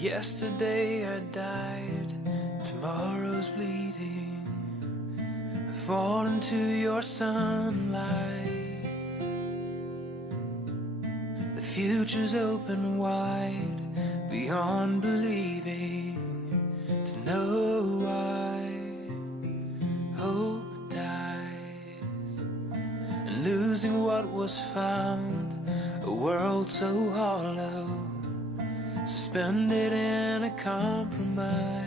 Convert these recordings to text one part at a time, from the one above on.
Yesterday I died, tomorrow's bleeding. I fall into your sunlight. The future's open wide, beyond believing. To know why hope dies, and losing what was found, a world so hollow, suspended in a compromise.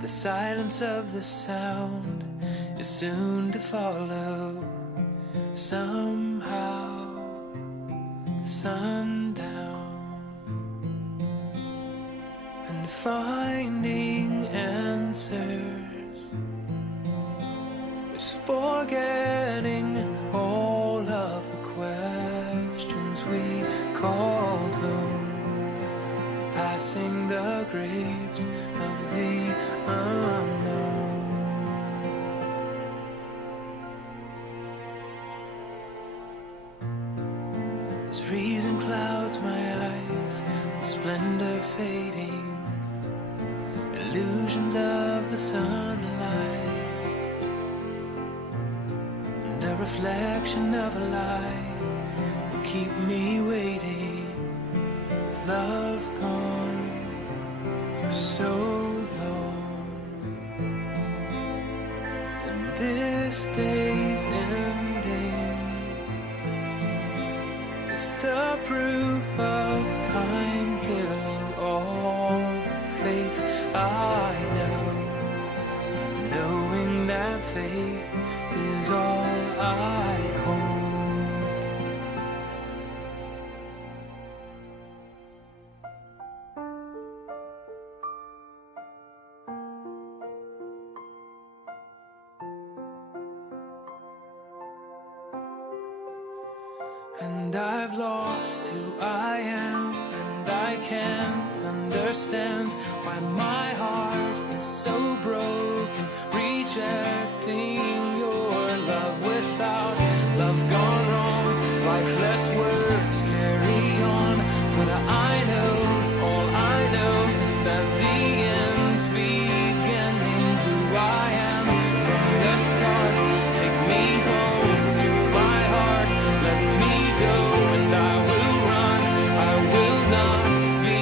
The silence of the sound is soon to follow. Somehow, sundown, and finding answers is forgetting all of the questions we called home, passing the graves of the unknown. As reason clouds my eyes, with splendor fading, illusions of the sunlight, and a reflection of a lie will keep me waiting, with love gone for so long. And this day's ending is the proof of time killing all the faith I know, knowing that faith is all I hold. And I've lost who I am, and I can't understand why my heart is so broken, rejecting your love. Without love gone wrong, lifeless words carry on. But I know, all I know is that the end's beginning. Who I am from the start, take me home to my heart, let me go, and I will run, I will not be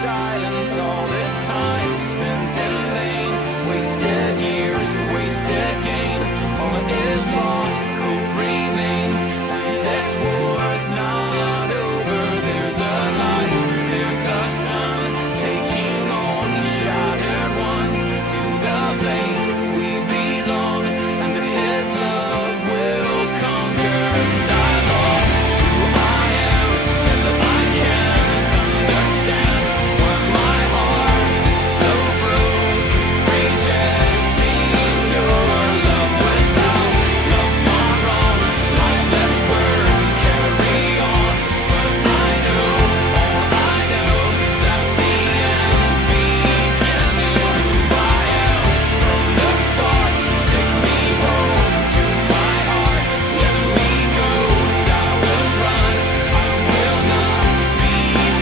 silent. All this time spent in vain, wasted years, wasted gain. All is lost, hope remains, and this war's not over. There's a light, there's a sun, taking all the shattered ones to the place we belong, and his love will conquer. And I lost who I am, and I can't understand why my heart is so broken, rejecting your love. Without love gone wrong, lifeless words carry on. But I know, all I know is that the end's beginning. Who I am from the start, take me home to my heart, let me go, and I will run, I will not be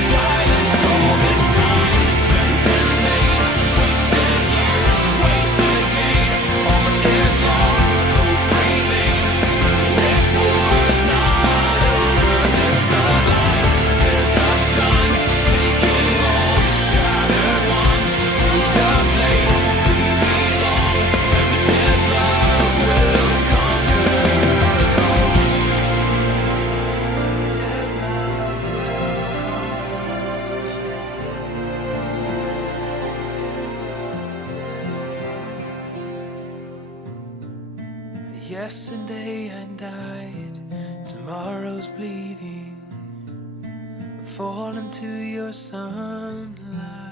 silent. All this time spent in vain, wasted years, wasted gain. All is lost, hope remains, this war's not over. There's a light, there's a sun, taking all the shattered ones to the place we belong, and his love will conquer all. His love will conquer. Yesterday I died, tomorrow's bleeding. Fall into your sunlight.